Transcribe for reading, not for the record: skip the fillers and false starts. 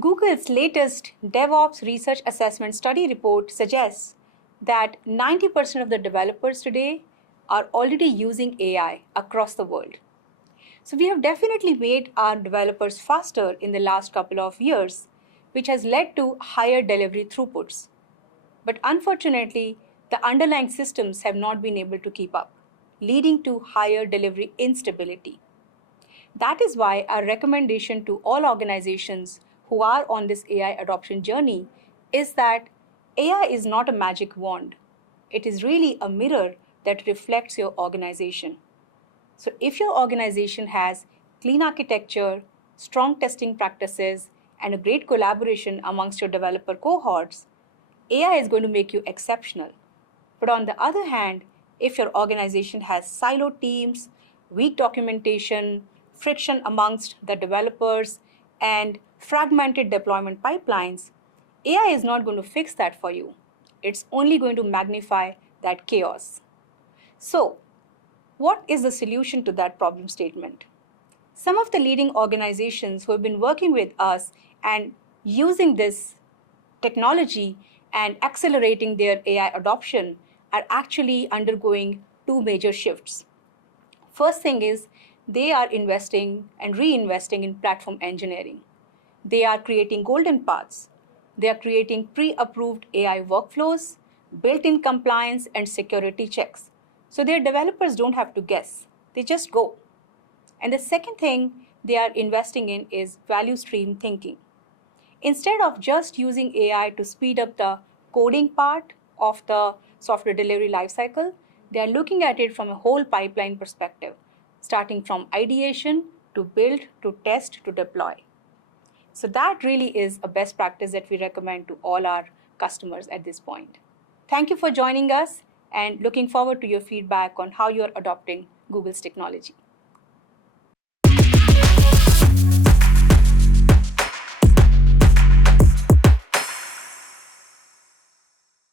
Google's latest DevOps Research Assessment Study report suggests that 90% of the developers today are already using AI across the world. So we have definitely made our developers faster in the last couple of years, which has led to higher delivery throughputs. But unfortunately, the underlying systems have not been able to keep up, leading to higher delivery instability. That is why our recommendation to all organizations who are on this AI adoption journey is that AI is not a magic wand. It is really a mirror that reflects your organization. So if your organization has clean architecture, strong testing practices, and a great collaboration amongst your developer cohorts, AI is going to make you exceptional. But on the other hand, if your organization has siloed teams, weak documentation, friction amongst the developers, and fragmented deployment pipelines, AI is not going to fix that for you. It's only going to magnify that chaos. So, what is the solution to that problem statement? Some of the leading organizations who have been working with us and using this technology and accelerating their AI adoption are actually undergoing two major shifts. First thing is they are investing and reinvesting in platform engineering. They are creating golden paths. They are creating pre-approved AI workflows, built-in compliance and security checks. So their developers don't have to guess. They just go. And the second thing they are investing in is value stream thinking. Instead of just using AI to speed up the coding part of the software delivery lifecycle, they are looking at it from a whole pipeline perspective, starting from ideation to build, to test, to deploy. So that really is a best practice that we recommend to all our customers at this point. Thank you for joining us and looking forward to your feedback on how you're adopting Google's technology.